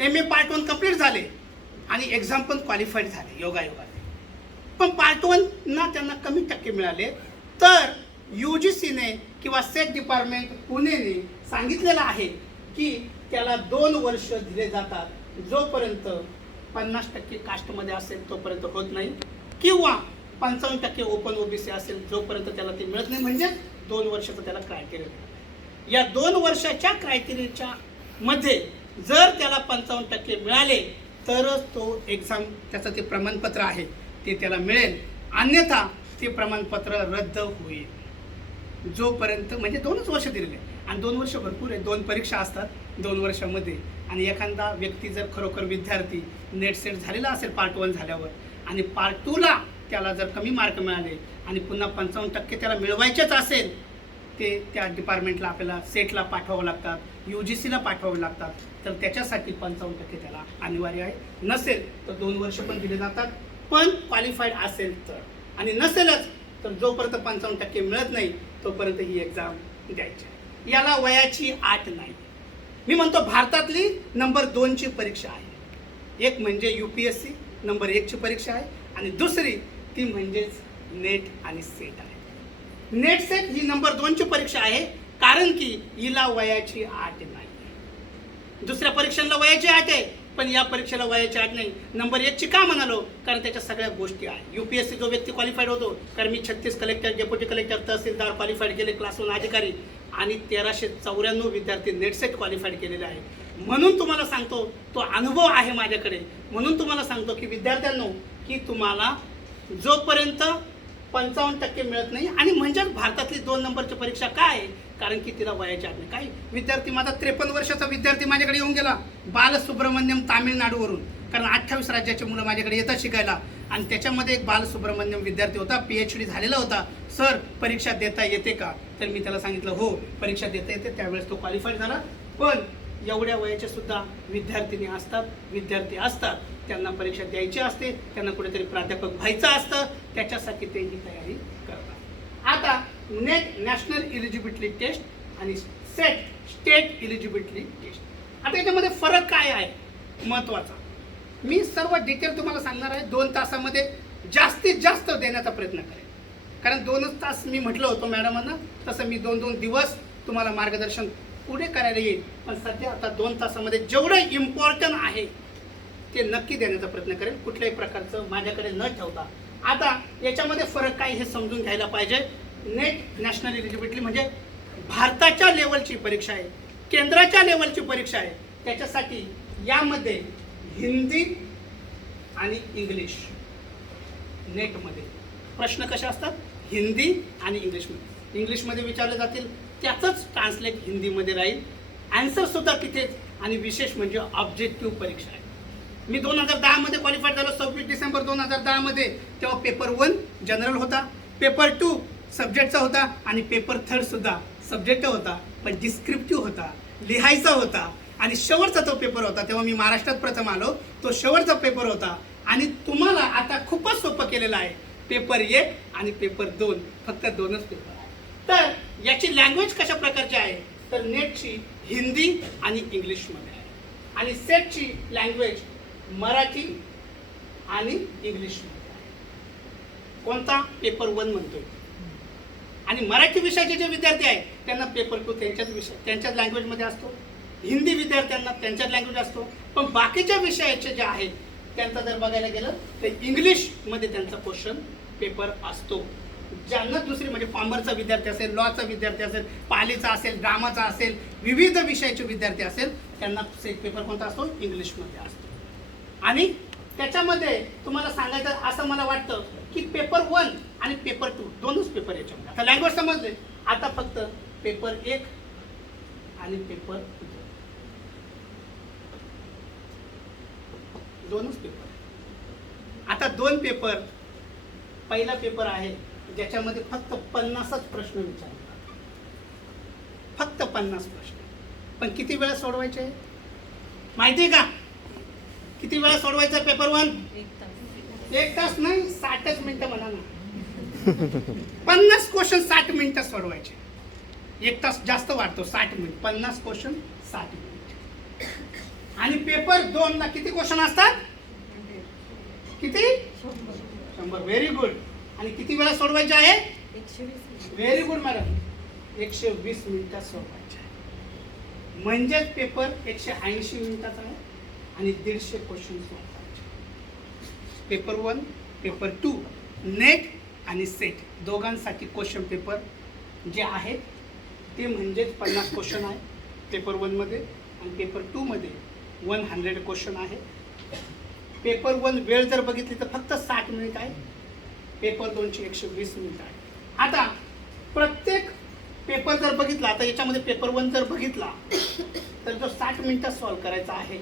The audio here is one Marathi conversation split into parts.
MA पार्ट 1 कंप्लीट झाले आणि एक्झाम पण क्वालिफाईड झाले योगायोगाने. पण पार्ट 1 ना त्यांना कमी टक्के मिळाले, तर UGCने किंवा सेट डिपार्टमेंट पुणेने सांगितलेलं आहे की त्याला 2 वर्ष दिले जातात, जोपर्यंत 50% कास्टमध्ये असेल तोपर्यंत होत नाही, किंवा 55% ओपन OBC असेल जोपर्यंत त्याला ते मिळत नाही, म्हणजे 2 वर्षाचा त्याला क्रायटेरिया. या 2 वर्षाच्या क्रायटेरियाच्या मध्ये जर त्याला 55% मिळाले तरच तो एक्झाम, त्याचं ते प्रमाणपत्र आहे ते त्याला मिळेल, अन्यथा ते प्रमाणपत्र रद्द होईल. जोपर्यंत म्हणजे 2च वर्ष दिलेले, आणि 2 वर्ष भरपूर आहे. 2 परीक्षा असतात 2 वर्षामध्ये, आणि एखादा व्यक्ती जर खरोखर विद्यार्थी नेट सेट झालेला असेल पार्ट 1 झाल्यावर, आणि पार्ट 2ला त्याला जर कमी मार्क मिळाले आणि पुन्हा 55% त्याला मिळवायचेच असेल, ते त्या डिपार्टमेंटला आपल्याला सेटला पाठवावं लागतात, UGCला पाठवावं लागतात. तर त्याच्यासाठी 55% त्याला अनिवार्य आहे. नसेल तर 2 वर्ष पण दिले जातात, पण क्वालिफाईड असेल तर, आणि नसेलच तर जोपर्यंत 55% मिळत नाही तोपर्यंत ही एक्झाम द्यायची. याला वयाची अट नाही. मी म्हणतो भारतातली नंबर 2ची परीक्षा आहे. एक म्हणजे UPSC नंबर 1ची परीक्षा आहे, आणि दुसरी ती म्हणजेच नेट आणि सेट आहे. नेट सेट ही नंबर 2ची परीक्षा आहे, कारण की हिला वयाची अट नाही. दुसऱ्या परीक्षांना वयाची अट आहे, पण या परीक्षेला वयाची अट नाही. नंबर 1ची का म्हणालो, कारण त्याच्या सगळ्या गोष्टी आहे. UPSC जो व्यक्ती क्वालिफाईड होतो, कारण मी 36 कलेक्टर, डेप्युटी कलेक्टर, तहसीलदार क्वालिफाईड केले, क्लास 1 अधिकारी, आणि 1394 विद्यार्थी नेट सेट क्वालिफाईड केलेले आहे. म्हणून तुम्हाला सांगतो, तो अनुभव आहे माझ्याकडे, म्हणून तुम्हाला सांगतो की विद्यार्थ्यांनो, की तुम्हाला जोपर्यंत 55% मिळत नाही, आणि म्हणजेच भारतातली 2 नंबरची परीक्षा काय आहे, कारण की तिला वयाची अट नाही. काही विद्यार्थी, माझा 53 वर्षाचा विद्यार्थी माझ्याकडे येऊन गेला बालसुब्रमण्यम तामिळनाडूवरून, कारण 28 राज्याचे मुलं माझ्याकडे येतात शिकायला, आणि त्याच्यामध्ये एक बालसुब्रमण्यम विद्यार्थी होता, PhD झालेला होता. सर, परीक्षा देता येते का? तर मी त्याला सांगितलं हो परीक्षा देता येते. त्यावेळेस तो क्वालिफाईड झाला. पण एवढ्या वयाचे सुद्धा विद्यार्थिनी असतात, विद्यार्थी असतात, त्यांना परीक्षा द्यायची असते, त्यांना कुठेतरी प्राध्यापक व्हायचं असतं, त्याच्यासाठी ते ही तयारी करतात. आता नेट नॅशनल इलिजिबिलिटी टेस्ट आणि सेट स्टेट इलिजिबिलिटी टेस्ट, आता याच्यामध्ये फरक काय आहे महत्त्वाचा, मी सर्व डिटेल तुम्हाला सांगणार आहे. 2 तासामध्ये जास्तीत जास्त देण्याचा प्रयत्न करेन, कारण 2च तास मी म्हटलं होतं मॅडमांना, तसं मी 2-2 दिवस तुम्हाला मार्गदर्शन पुढे करायला येईल. पण सध्या आता 2 तासामध्ये जेवढं इम्पॉर्टंट आहे ते नक्की देण्याचा प्रयत्न करेल, कुठल्याही प्रकारचं माझ्याकडे न ठेवता. आता याच्यामध्ये फरक काय हे समजून घ्यायला पाहिजे. नेट नॅशनल इलिजिबिलिटी म्हणजे भारताच्या लेवलची परीक्षा आहे, केंद्राच्या लेवलची परीक्षा आहे. त्याच्यासाठी यामध्ये हिंदी आणि इंग्लिश, नेटमध्ये प्रश्न कसे असतात, हिंदी आणि इंग्लिशमध्ये. इंग्लिशमध्ये विचारले जातील, त्याचंच ट्रान्सलेट हिंदीमध्ये राहील. आन्सरसुद्धा तिथेच, आणि विशेष म्हणजे ऑब्जेक्टिव्ह परीक्षा आहे. मी 2010 मध्ये क्वालिफाईड झालो, 26 डिसेंबर 2010 मध्ये. तेव्हा पेपर 1 जनरल होता, पेपर 2 सब्जेक्टचा होता, आणि पेपर 3 सुद्धा सब्जेक्ट होता, पण डिस्क्रिप्टिव्ह होता, लिहायचा होता, आणि शेवटचा तो पेपर होता. तेव्हा मी महाराष्ट्रात प्रथम आलो, तो शेवटचा पेपर होता. आणि तुम्हाला आता खूपच सोपं केलेलं आहे, पेपर 1 आणि पेपर 2, फक्त 2च पेपर आहे. तर याची लँग्वेज कशा प्रकारची आहे, तर नेटची हिंदी आणि इंग्लिशमध्ये आहे, आणि सेटची लँग्वेज मराठी आणि इंग्लिशमध्ये आहे. कोणता, पेपर 1 म्हणतोय. आणि मराठी विषयाचे जे विद्यार्थी आहेत त्यांना पेपर 2 त्यांच्याच लँग्वेजमध्ये असतो, हिंदी विद्यार्थ्यांना त्यांच्याच लँग्वेज असतो. पण बाकीच्या विषयाचे जे आहेत त्यांचा जर बघायला गेलं तर इंग्लिशमध्ये त्यांचा क्वेश्चन पेपर असतो. ज्यांना दुसरी म्हणजे कॉमर्सचा विद्यार्थी असेल, लॉचा विद्यार्थी असेल, पालीचा असेल, ड्रामाचा असेल, विविध विषयाचे विद्यार्थी असेल, त्यांना सेट पेपर कोणता असतो, इंग्लिशमध्ये असतो. आणि त्याच्यामध्ये तुम्हाला सांगायचं असं मला वाटतं की पेपर 1 आणि पेपर 2 दोनच पेपर याच्यामध्ये. आता लँग्वेज समजले, आता फक्त पेपर 1 आणि पेपर 2 दोनच पेपर. आता 2 पेपर, पहिला पेपर आहे ज्याच्यामध्ये फक्त 50च प्रश्न विचारतात, फक्त 50 प्रश्न. पण किती वेळा सोडवायचे माहिती आहे का? किती वेळा सोडवायचा पेपर 1? 1 तास नाही, 60च मिनिटं म्हणा ना. 50 क्वेश्चन 60 मिनिटं सोडवायचे. 1 तास जास्त वाटतो, 60 मिनिट, 50 क्वेश्चन 60 मिनिट. आणि पेपर 2 ला किती क्वेश्चन असतात? किती? 100. Very good. आणि किती वेळा सोडवायचे आहे? 120. Very good madam. 120 मिनिटात सोडवायचे आहे. म्हणजेच पेपर 180 मिनिटाचा आहे आणि 150 क्वेश्चन सोडवायचे. पेपर 1, पेपर 2, नेट आणि सेट दोघांसाठी क्वेश्चन पेपर जे आहेत ते म्हणजेच 50 क्वेश्चन आहे पेपर 1 मध्ये आणि पेपर 2 मध्ये 100 क्वेश्चन आहे. पेपर 1 वेळ जर बघितली तर फक्त 60 मिनिट आहे. पेपर 2 ची 120 मिनिट आहे. आता प्रत्येक पेपर जर बघितला, आता याच्यामध्ये पेपर 1 जर बघितला तर जो 60 मिनिटात सॉल्व्ह करायचा आहे,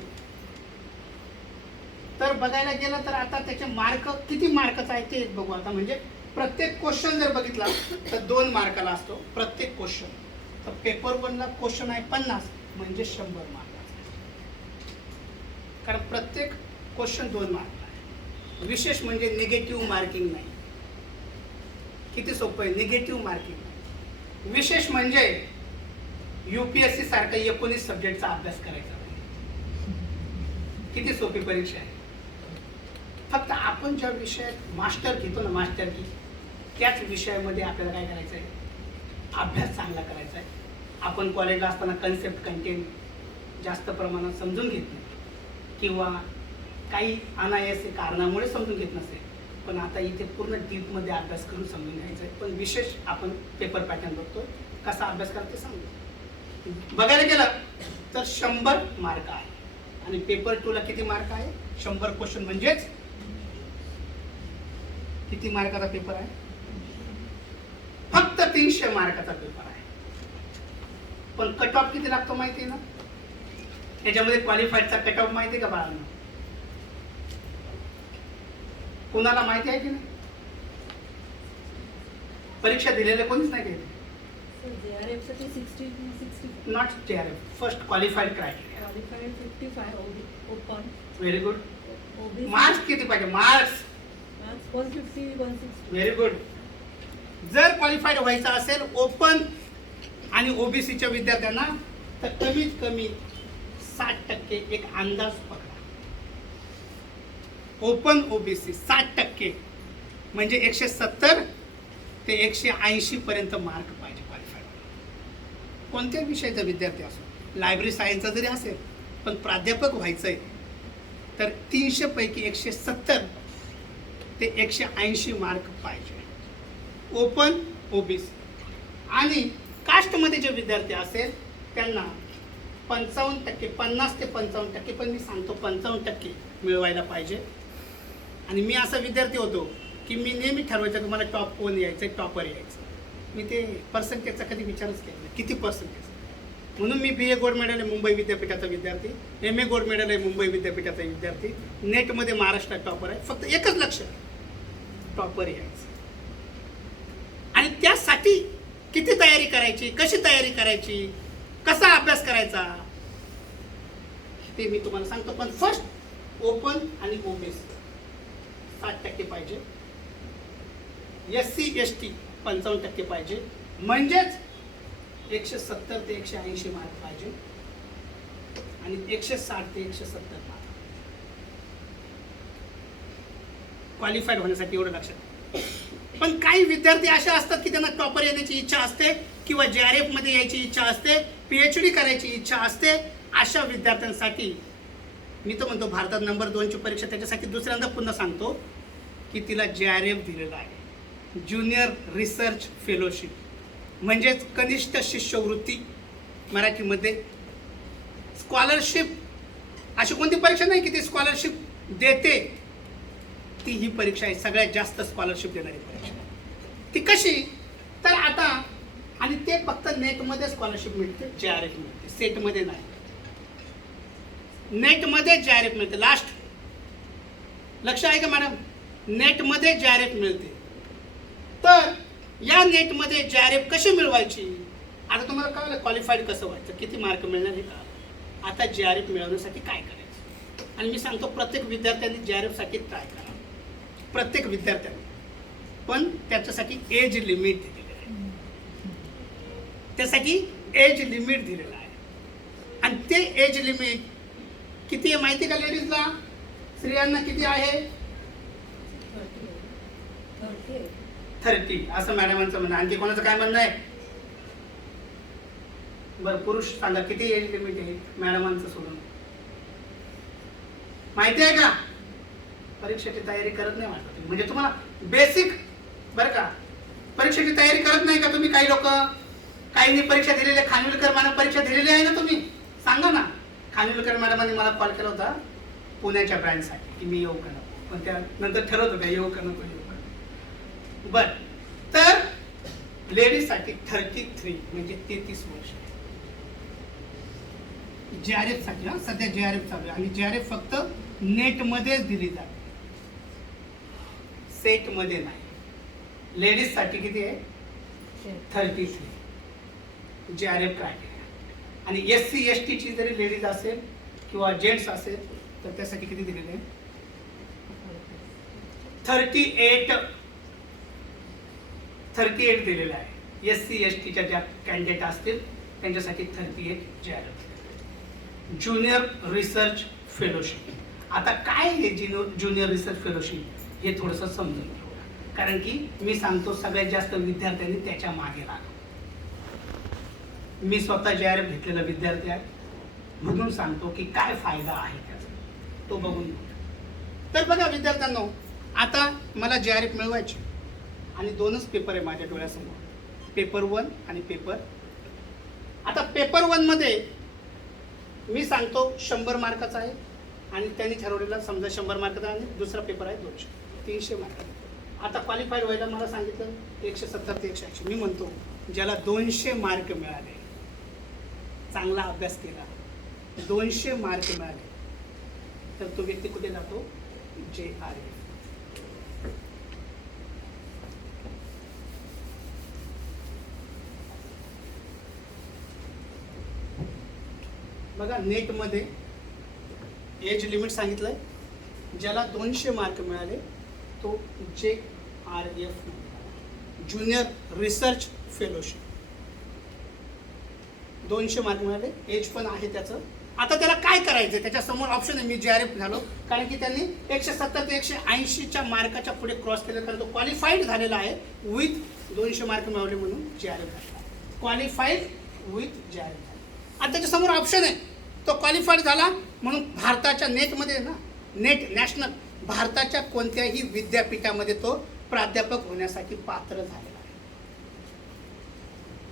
तर बघायला गेलं तर आता त्याचे मार्क किती मार्काचा आहे ते बघू. आता म्हणजे प्रत्येक क्वेश्चन जर बघितला तर 2 मार्काला असतो प्रत्येक क्वेश्चन. तर पेपर 1 ला क्वेश्चन आहे 50 म्हणजे 100 मार्काचा, कारण प्रत्येक क्वेश्चन 2 मार्कला आहे. विशेष म्हणजे निगेटिव्ह मार्किंग नाही. किती सोपं आहे, निगेटिव्ह मार्किंग नाही. विशेष म्हणजे UPSC सारखा 19 सब्जेक्टचा अभ्यास करायचा नाही. किती सोपी परीक्षा आहे. फक्त आपण ज्या विषयात मास्टर घेतो ना, मास्टर की त्याच विषयामध्ये आपल्याला काय करायचं आहे, अभ्यास चांगला करायचा आहे. आपण कॉलेजला असताना कन्सेप्ट कंटेंट जास्त प्रमाणात समजून घेत नाही किंवा काही अनायासे कारणामुळे समजून घेत नसेल, पण आता इथे पूर्ण डीपमध्ये अभ्यास करून समजून घ्यायचं आहे. पण विशेष आपण पेपर पॅटर्न बघतो, कसा अभ्यास करते सांगतो. बघायला गेलं तर 100 मार्क आहे आणि पेपर 2 ला किती मार्क आहे? 100 क्वेश्चन म्हणजेच किती मार्काचा पेपर आहे? फक्त 300 मार्काचा पेपर आहे. पण कट ऑफ किती लागतो माहिती आहे ना? याच्यामध्ये क्वालिफाईडचा कट ऑफ माहिती आहे का बाळांना? कुणाला माहिती आहे की नाही? परीक्षा दिलेल्या कोणीच नाही केली. JRF साठी 60. Not JRF, first qualified criteria. Qualified 55 open. Very good. OBC marks किती पाहिजे? मार्क्स 150 160. Very good. जर क्वालिफाईड व्हायचं असेल ओपन आणि ओबीसीच्या विद्यार्थ्यांना तर कमीत कमी 60% एक अंदाज पकडा. ओपन ओबीसी 60% म्हणजे 170 ते 180 पर्यंत मार्क पाहिजे क्वालिफाईड. कोणत्याही विषयाचा विद्यार्थी असो, लायब्ररी सायन्सचा जरी असेल, पण प्राध्यापक व्हायचंय तर 300 पैकी 170 ते 180 मार्क पाहिजे. Open OBC. आणि कास्टमध्ये जे विद्यार्थी असेल त्यांना 55%, 50 ते 55%, पण मी सांगतो 55% मिळवायला पाहिजे. आणि मी असा विद्यार्थी होतो की मी नेहमी ठरवायचं की मला टॉप 1 यायचं, टॉपर यायचं. मी ते पर्सेंटेजचा कधी विचारच केला नाही किती पर्सेंटेज. म्हणून मी BA गोल्ड मेडल आहे मुंबई विद्यापीठाचा विद्यार्थी, MA गोल्ड मेडल आहे मुंबई विद्यापीठाचा विद्यार्थी, नेटमध्ये महाराष्ट्रात टॉपर आहे. फक्त एकच लक्ष, टॉपर यायचं. आणि त्यासाठी किती तयारी करायची, कशी तयारी करायची, कसा अभ्यास करायचा ते मी तुम्हाला सांगतो. पण फर्स्ट ओपन आणि ओबीसी 60% पाहिजे. SC ST 55% पाहिजे. म्हणजेच 170 ते 180 मार्क पाहिजे आणि 160 ते 170 मार्क क्वालिफाईड होण्यासाठी, एवढं लक्षात. पण काही विद्यार्थी असे असतात की त्यांना टॉपर येण्याची इच्छा असते किंवा JRF मध्ये यायची इच्छा असते, PhD करायची इच्छा असते. अशा विद्यार्थ्यांसाठी मी तर म्हणतो भारतात नंबर 2 ची परीक्षा, त्याच्यासाठी दुसऱ्यांदा पुन्हा सांगतो की तिला JRF दिलेला आहे, ज्युनियर रिसर्च फेलोशिप, म्हणजेच कनिष्ठ शिष्यवृत्ती मराठीमध्ये. स्कॉलरशिप अशी कोणती परीक्षा नाही की ती स्कॉलरशिप देते, ती ही परीक्षा आहे. सगळ्यात जास्त स्कॉलरशिप देणारी परीक्षा. ती कशी तर आता, आणि ते फक्त नेटमध्ये स्कॉलरशिप मिळते, JRF मिळते, सेटमध्ये नाही. नेटमध्ये JRF मिळते. लास्ट लक्ष आहे का मॅडम? नेटमध्ये JRF मिळते. तर या नेटमध्ये JRF कशी मिळवायची? आता तुम्हाला कळलं क्वालिफाईड कसं व्हायचं, किती मार्क मिळणार हे कळलं. आता JRF मिळवण्यासाठी काय करायचं, आणि मी सांगतो प्रत्येक विद्यार्थ्यांनी JRF साठी ट्राय करा, प्रत्येक विद्यार्थ्यांनी. पण त्याच्यासाठी एज लिमिट दिलेलं आहे, त्यासाठी एज लिमिट दिलेलं आहे. आणि ते एज लिमिट किती आहे माहिती का लेडीजला? स्त्रियांना किती आहे? 30 असं मॅडमांचं म्हणणं. आणखी कोणाचं काय म्हणणं आहे? बरं पुरुष सांगा किती एज लिमिट आहे मॅडमांचं सोडून? माहिती आहे का? परीक्षेची तयारी करत नाही वाटत तुम्ही. म्हणजे तुम्हाला बेसिक बरं का, परीक्षेची तयारी करत नाही का तुम्ही? काही लोक, काहींनी परीक्षा दिलेली आहे. खानविलकर मॅडम परीक्षा दिलेली आहे ना तुम्ही? सांगा ना. खानविलकर मॅडमांनी मला कॉल केला होता पुण्याच्या ब्रँचसाठी की मी येऊ का नको, पण त्या नंतर ठरवत होत्या येऊ का नको येऊ का. बर, तर लेडीजसाठी 33 म्हणजे 33 वर्ष. JRF साठी हा सध्या JRF चालू आहे आणि JRF फक्त नेट मध्येच दिली जाते, सेट मध्ये नाही. लेडीज साठी किती आहे? 33 JRF क्रायटेरिया. आणि SC ST ची जरी लेडीज असेल किंवा जेंट्स असेल तर त्यासाठी किती दिलेले आहे? 38 दिलेलं आहे. SC ST च्या ज्या कॅन्डिडेट असतील त्यांच्यासाठी 38 JRF. Junior research fellowship. आता काय हे ज्युनियर रिसर्च फेलोशिप हे थोडंसं समजून घेऊया, कारण की मी सांगतो सगळ्यात जास्त विद्यार्थ्यांनी त्याच्या मागे लागतो. मी स्वतः JRF घेतलेला विद्यार्थी आहे म्हणून सांगतो की काय फायदा आहे त्याचा, तो बघून घेऊ. तर बघा विद्यार्थ्यांनो, आता मला JRF मिळवायची आणि 2च पेपर आहे माझ्या डोळ्यासमोर, पेपर 1 आणि पेपर. आता पेपर 1 मध्ये मी सांगतो 100 मार्काचा आहे आणि त्यांनी ठरवलेला समजा 100 मार्काचा आणि दुसरा पेपर आहे 200, 300 मार्क. आता क्वालिफाईड व्हायला मला सांगितलं 170 ते 180. मी म्हणतो ज्याला 200 मार्क मिळाले, चांगला अभ्यास केला, 200 मार्क मिळाले, तर तो व्यक्ती कुठे जातो? JRF. बघा नेटमध्ये एज लिमिट सांगितलंय, ज्याला 200 मार्क मिळाले तो JRF junior research fellowship. 200 mark मिळाले, एज पण आहे त्याचं. आता त्याला काय करायचं? त्याच्या समोर ऑप्शन आहे. मी JRF झालो कारण की त्यांनी 170 ते 180 च्या मार्काच्या पुढे क्रॉस केलं, कारण तो क्वालिफाईड झालेला आहे विथ 200 मार्क मिळवले म्हणून JRF झाला. Qualified with JRF. आता त्याच्या समोर ऑप्शन आहे, तो क्वालिफाईड झाला म्हणून भारताच्या नेटमध्ये ना, नेट नॅशनल, भारताच्या कोणत्याही विद्यापीठामध्ये तो प्राध्यापक होण्यासाठी पात्र झालेला आहे.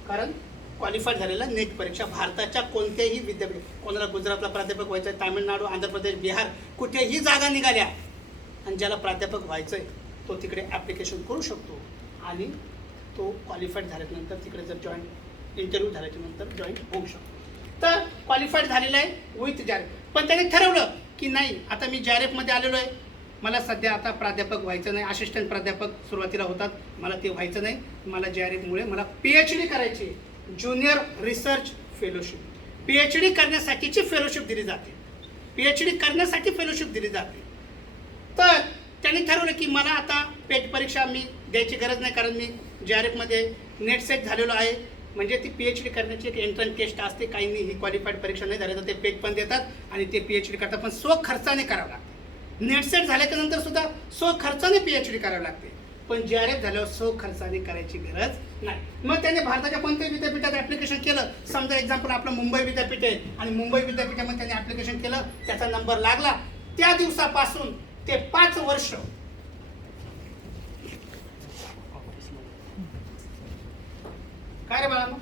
कारण क्वालिफाईड झालेला नेट परीक्षा भारताच्या कोणत्याही विद्यापीठ. कोणाला गुजरातला प्राध्यापक व्हायचं आहे, तामिळनाडू, आंध्र प्रदेश, बिहार, कुठेही जागा निघाल्या आणि ज्याला प्राध्यापक व्हायचं आहे तो तिकडे ॲप्लिकेशन करू शकतो आणि तो क्वालिफाईड झाल्यानंतर तिकडे जर जॉईंट इंटरव्ह्यू झाल्याच्या नंतर जॉईन होऊ शकतो. तर क्वालिफाईड झालेला आहे विथ JRF. पण त्याने ठरवलं की नाही, आता मी JRF मध्ये आलेलो आहे, मला सध्या आता प्राध्यापक व्हायचं नाही. असिस्टंट प्राध्यापक सुरुवातीला होतात, मला ते व्हायचं नाही. मला JRF मुळे मला PhD करायची, ज्युनियर रिसर्च फेलोशिप. PhD करण्यासाठीची फेलोशिप दिली जाते, PhD करण्यासाठी फेलोशिप दिली जाते. तर त्यांनी ठरवलं की मला आता पेट परीक्षा मी द्यायची गरज नाही, कारण मी JRF मध्ये नेट सेट झालेलो आहे. म्हणजे ती PhD करण्याची एक एंट्रन्स टेस्ट असते. काहींनी ही क्वालिफाईड परीक्षा नाही झाली तर ते पेट पण देतात आणि ते PhD करतात, पण स्वखर्चाने करावं लागते. नेट सेट झाल्याच्या नंतर सुद्धा स्वखर्चाने PhD करावं लागते, पण JRF झाल्यावर स्वखर्चाने करायची गरज नाही. मग त्याने भारताच्या कोणत्याही विद्यापीठात ॲप्लिकेशन केलं. समजा एक्झाम्पल आपलं मुंबई विद्यापीठ आहे आणि मुंबई विद्यापीठामध्ये त्याने ॲप्लिकेशन केलं, त्याचा नंबर लागला, त्या दिवसापासून ते 5 वर्ष काय रे बाळा, मग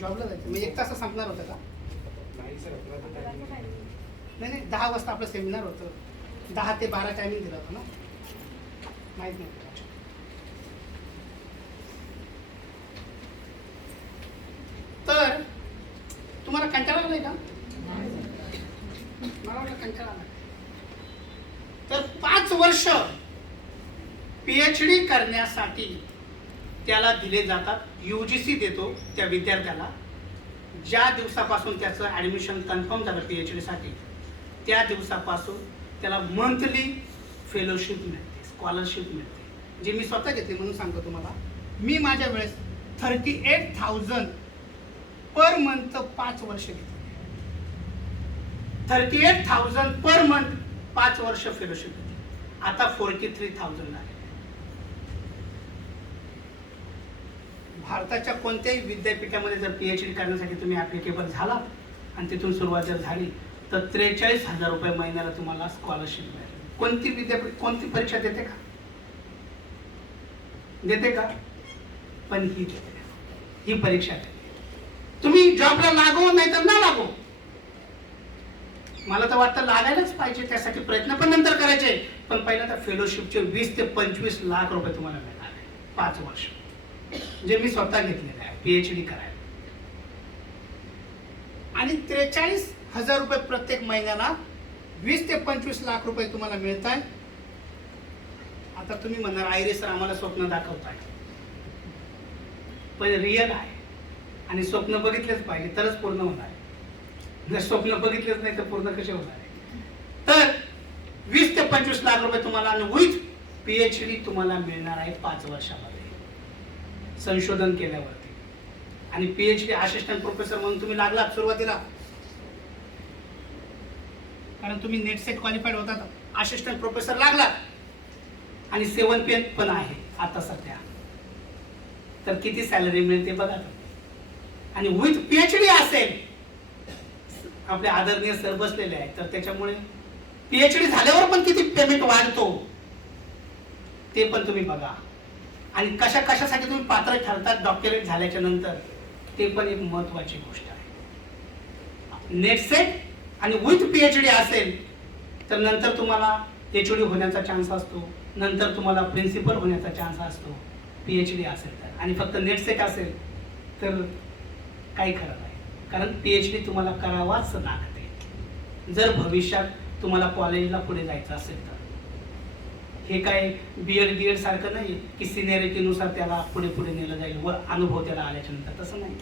जॉबला जायचं. मग 1 तास संपणार होतं का? नाही 10 वाजता आपलं सेमिनार होतं, 10 ते 12 टायमिंग दिला होता ना, माहित नाही. तर तुम्हाला कंटाळा आलाय का? मला वाटलं कंटाळा आलाय. तर 5 वर्ष PhD करण्यासाठी त्याला दिले जातात. UGC देतो त्या विद्यार्थ्याला. ज्या दिवसापासून त्याचं ॲडमिशन कन्फर्म झालं PhD साठी, त्या दिवसापासून त्याला मंथली फेलोशिप मिळते, स्कॉलरशिप मिळते, जी मी स्वतः घेतली म्हणून सांगतो तुम्हाला. मी माझ्या वेळेस 38,000 पर मंथ 5 वर्ष घेतले. 38,000 पर मंथ 5 वर्ष फेलोशिप होती. आता 43,000 आहे. भारताच्या कोणत्याही विद्यापीठामध्ये जर पीएचडी करण्यासाठी तुम्ही ऍप्लिकेबल झाला आणि तिथून सुरुवात जर झाली तर 43,000 रुपये महिन्याला तुम्हाला स्कॉलरशिप मिळेल. कोणती विद्यापीठ कोणती परीक्षा देते का? देते का? पण ही देते. ही परीक्षा देते. तुम्ही जॉबला लागो नाही तर ना लागो, मला तर वाटतं लागायलाच पाहिजे, त्यासाठी प्रयत्न पण नंतर करायचे. पण पहिल्यांदा फेलोशिपचे 20 ते 25 लाख रुपये तुम्हाला मिळणार आहे 5 वर्ष, जे मी स्वतः घेतलेले आहे पीएचडी करायला. आणि 43,000 रुपये प्रत्येक महिन्याला 20 ते 25 लाख रुपये तुम्हाला मिळत आहे. आता तुम्ही म्हणणार आयरे सर आम्हाला स्वप्न दाखवताय, पण रिअल आहे आणि स्वप्न बघितलेच पाहिजे तरच पूर्ण होणार आहे. जर स्वप्न बघितलेच नाही तर पूर्ण कसे होणार आहे? तर 20 ते 25 लाख रुपये तुम्हाला विथ पीएचडी तुम्हाला मिळणार आहे 5 वर्षामध्ये संशोधन केल्यावरती. आणि पीएचडी असिस्टंट प्रोफेसर म्हणून तुम्ही लागलात सुरुवातीला, कारण तुम्ही नेट सेट क्वालिफाईड होतात, असिस्टंट प्रोफेसर लागलात आणि 7 पण आहे आता सध्या. तर किती सॅलरी मिळते बघा तुम्ही. आणि विथ पीएचडी असेल, आपले आदरणीय सर बसलेले आहेत, तर त्याच्यामुळे पीएचडी झाल्यावर पण किती पेमेंट वाढतो ते पण तुम्ही बघा. आणि कशासाठी तुम्ही पात्र ठरतात डॉक्टरेट झाल्याच्या नंतर ते पण एक महत्वाची गोष्ट आहे. नेट सेट आणि विथ पीएचडी असेल तर नंतर तुम्हाला एचओडी होण्याचा चान्स असतो, नंतर तुम्हाला प्रिन्सिपल होण्याचा चान्स असतो पीएचडी असेल तर. आणि फक्त नेट सेट असेल तर काही खरं नाही, कारण पीएचडी तुम्हाला करावाच लागते जर भविष्यात तुम्हाला कॉलेजला पुढे जायचं असेल तर. हे काय बीएड सारखं नाही की सिनियरिटीनुसार त्याला पुढे नेलं जाईल व अनुभव त्याला आल्याच्या नंतर, तसं नाही.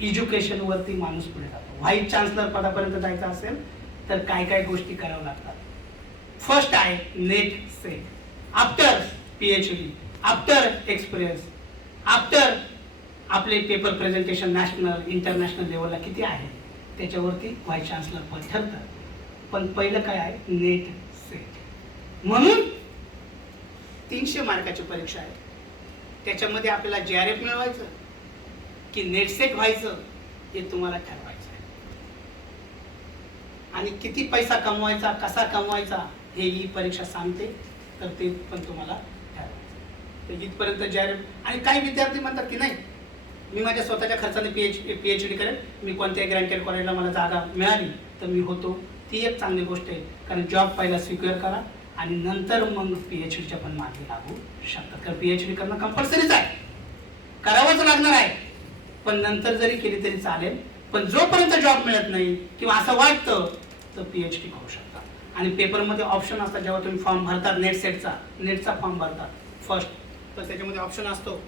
एज्युकेशन वरती माणूस पुढे जातो. व्हाईस चान्सलर पदापर्यंत जायचं असेल तर काय गोष्टी कराव्या लागतात. फर्स्ट आहे net set, after PhD, after experience, after आपले पेपर प्रेझेंटेशन नॅशनल इंटरनॅशनल लेवलला किती आहे त्याच्यावरती व्हाईस चान्सलर पद ठरतं. पण पहिलं काय आहे? Net set. म्हणून 300 मार्काची परीक्षा आहे. त्याच्यामध्ये आपल्याला JRF मिळवायचं की नेट सेट व्हायचं हे तुम्हाला ठरवायचं आहे. आणि किती पैसा कमवायचा, कसा कमवायचा हे ही परीक्षा सांगते, तर ते पण तुम्हाला ठरवायचं. तर इथपर्यंत JRF. आणि काही विद्यार्थी म्हणतात की नाही मी माझ्या स्वतःच्या खर्चाने पीएचडी करेन, मी कोणत्याही ग्रँटेड कॉलेजला मला जागा मिळाली तर मी होतो. ती एक चांगली गोष्ट आहे, कारण जॉब पहिला सिक्युअर करा आणि नंतर मग पीएचडीच्या पण मागे लागू शकतात. कारण पीएचडी करणं कंपल्सरीच आहे, करावंच लागणार आहे. पण नंतर जरी केली तरी चालेल, पण जोपर्यंत जॉब मिळत नाही किंवा असं वाटतं तर पीएचडी करू शकता. आणि पेपरमध्ये ऑप्शन असतात, जेव्हा तुम्ही फॉर्म भरतात नेटचा फॉर्म भरतात फर्स्ट, तर त्याच्यामध्ये ऑप्शन असतो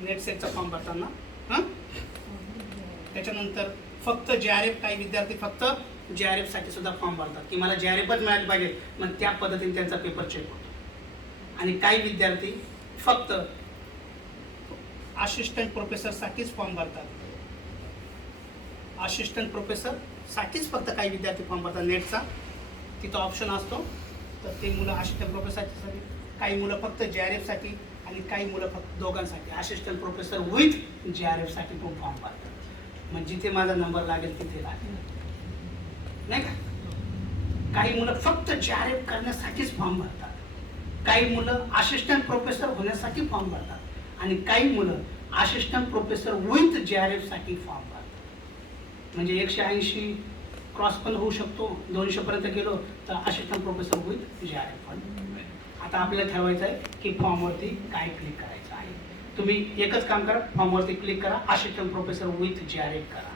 नेट सेटचा फॉर्म भरताना. त्याच्यानंतर फक्त JRF, काही विद्यार्थी फक्त JRF साठी सुद्धा फॉर्म भरतात की मला JRFच मिळाली पाहिजे, मग त्या पद्धतीने त्यांचा पेपर चेक होतो. आणि काही विद्यार्थी फक्त असिस्टंट प्रोफेसर साठीच फॉर्म भरतात. असिस्टंट प्रोफेसर साठीच फक्त काही विद्यार्थी फॉर्म भरतात नेटचा, तिथं ऑप्शन असतो. तर ते मुलं असिस्टंट प्रोफेसरसाठी, काही मुलं फक्त JRF साठी आणि काही मुलं फक्त दोघांसाठी असिस्टंट प्रोफेसर विथ JRF साठी पण फॉर्म भरतात. म्हणजे जिथे माझा नंबर लागेल तिथे लागेल, नाही का? काही मुलं फक्त JRF करण्यासाठीच फॉर्म भरतात, काही मुलं असिस्टंट प्रोफेसर होण्यासाठी फॉर्म भरतात आणि काही मुलं असिस्टंट प्रोफेसर विथ JRF साठी फॉर्म भरतात. म्हणजे 180 क्रॉस पण होऊ शकतो, 200 पर्यंत गेलो तर असिस्टंट प्रोफेसर विथ JRF पण. आता आपल्याला ठरवायचं आहे की फॉर्मवरती काय क्लिक करायचं आहे. तुम्ही एकच काम करा, फॉर्मवरती क्लिक करा, असिस्टंट प्रोफेसर विथ JRF करा.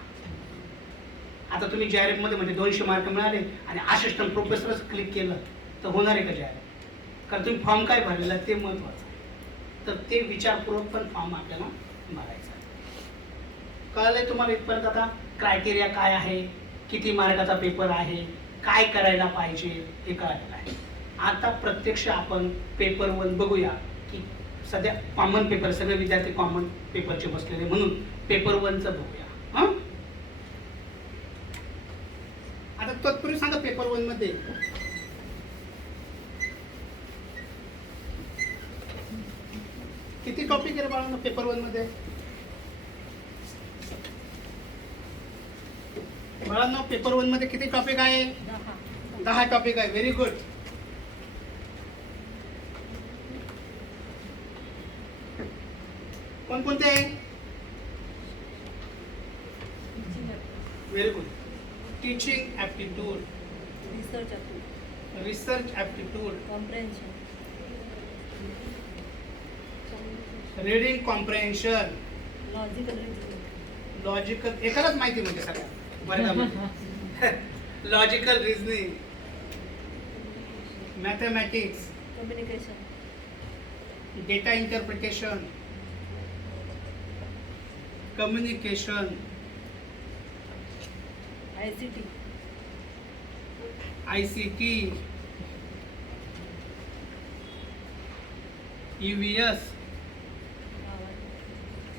आता तुम्ही JRF मध्ये म्हणजे 200 मार्क मिळाले आणि असिस्टंट प्रोफेसरच क्लिक केलं तर होणार आहे का JRF? कारण तुम्ही फॉर्म काय भरलेला ते महत्वाचं आहे. तर ते विचारपूर्वक पण फॉर्म आपल्याला भरायचा आहे. कळलंय तुम्हाला इथपर्यंत? आता क्रायटेरिया काय आहे, किती मार्काचा पेपर आहे, काय करायला पाहिजे हे कळालेलं आहे. आता प्रत्यक्ष आपण पेपर 1 बघूया की सध्या कॉमन पेपर, सगळे विद्यार्थी कॉमन पेपरचे बसलेले, म्हणून पेपर 1चं बघूया. तत्पूर्वी सांगा पेपर 1 मध्ये किती टॉपिक आहे बाळांनो पेपर 1 मध्ये? बाळांनो पेपर 1 मध्ये किती टॉपिक आहे? 10 टॉपिक आहे. Very good. कोणकोणते आहे? Very good. Teaching aptitude, research aptitude, research aptitude, comprehension, reading comprehension, logical reasoning, logical एकालाच माहिती म्हणजे सगळ्या वर्गामध्ये logical reasoning, mathematics, communication, data interpretation, communication, ICT, ICT, EVS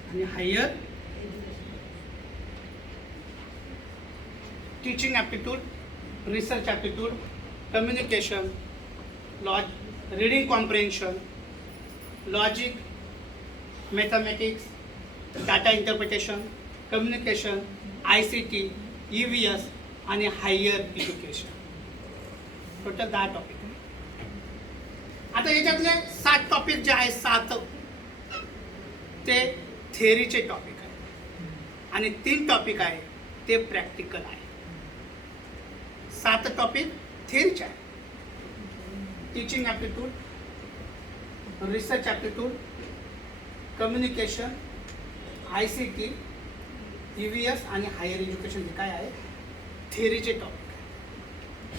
आणि higher education, teaching aptitude, research aptitude, communication, reading comprehension, logic, mathematics, data interpretation, communication, ICT, EVS आणि हायर एज्युकेशन. Total 10 topic. आता याच्यातले 7 टॉपिक जे आहेत 7 ते थेअरीचे टॉपिक आहे आणि 3 टॉपिक आहे ते प्रॅक्टिकल आहे. 7 टॉपिक थेअरीचे आहे. Teaching aptitude, research aptitude, communication, ICT, EVS आणि हायर एज्युकेशन हे काय आहे थेअरीचे टॉपिक आहे.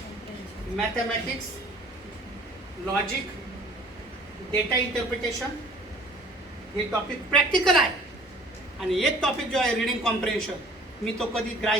Comprehension, mathematics, logic, data interpretation हे टॉपिक प्रॅक्टिकल आहे आणि एक टॉपिक जो आहे रीडिंग कॉम्प्रेन्शन मी तो कधी ग्राह्य